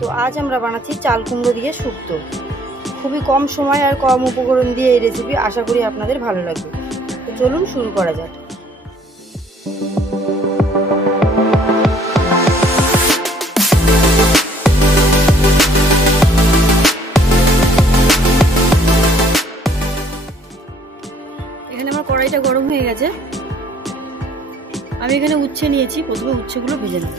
তো আজ আমরা বানাচ্ছি চাল কুমড়ো দিয়ে শুক্তো। খুবই কম সময় আর কম উপকরণ দিয়ে এই রেসিপি, আশা করি আপনাদের ভালো লাগবে। তো চলুন শুরু করা যাক। এখানে আমার কড়াইটা গরম হয়ে গেছে। আমি এখানে উচ্ছে নিয়েছি, প্রথমে উচ্ছেগুলো ভেজে নেব।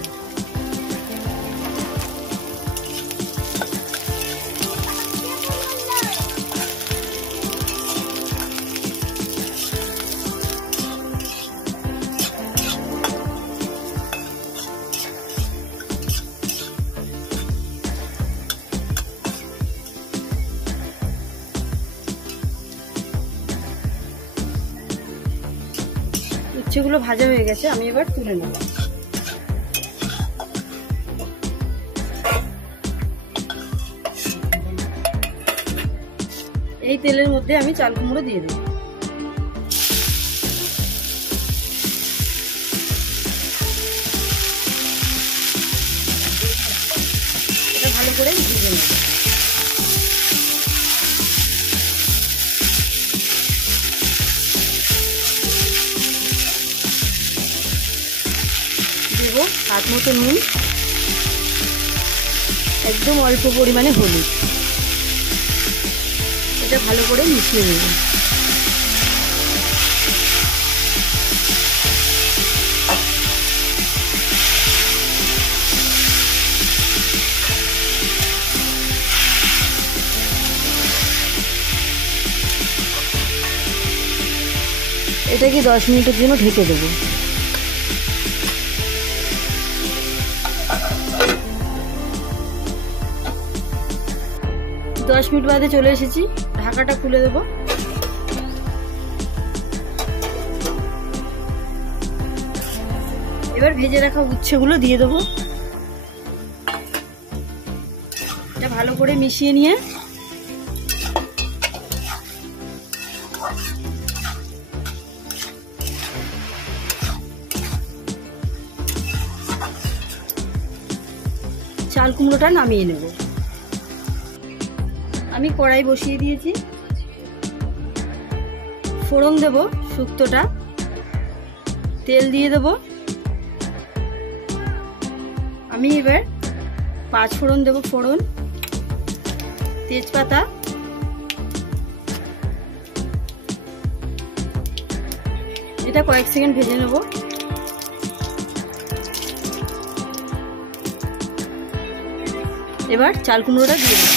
উচ্ছেগুলো ভাজা হয়ে গেছে, আমি এবার তুলে নেব। এই তেলের মধ্যে আমি চাল কুমড়ো দিয়ে দেব। এটা ভালো করে ভেজে নেব। দেব হাত মতো নুন, একদম অল্প পরিমাণে হলুদ। এটা ভালো করে মিশিয়ে নেব। এটাকে 10 মিনিটের জন্য ঢেকে দেবো। দশ মিনিট বাদে চলে এসেছি, ঢাকাটা খুলে দেব। এবার ভেজে রাখা উচ্ছেগুলো দিয়ে দেবো। এটা ভালো করে মিশিয়ে নিয়ে চাল কুমড়োটা নামিয়ে নেব। আমি কড়াই বসিয়ে দিয়েছি, ফোড়ন দেব শুক্তোটা, তেল দিয়ে দেব। আমি এবার 5 ফোড়ন দেব, ফোড়ন, তেজপাতা, এটা কয়েক সেকেন্ড ভেজে নেব। এবার চাল কুমড়োটা দিয়ে দেব।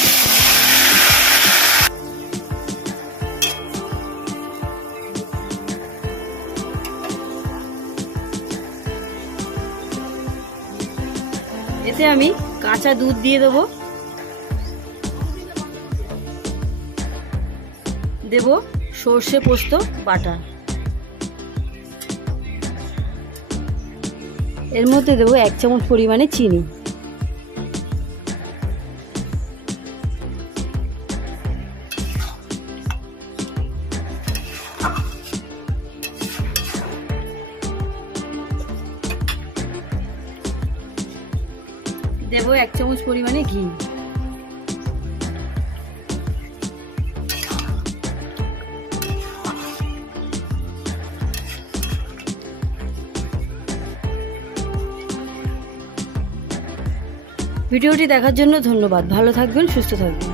এতে আমি কাঁচা দুধ দিয়ে দেব, দেব সর্ষে পোস্ত বাটা, এর মধ্যে দেব 1 চামচ পরিমাণে চিনি, দেব 1 চামচ পরিমাণে ঘি। ভিডিওটি দেখার জন্য ধন্যবাদ। ভালো থাকবেন, সুস্থ থাকবেন।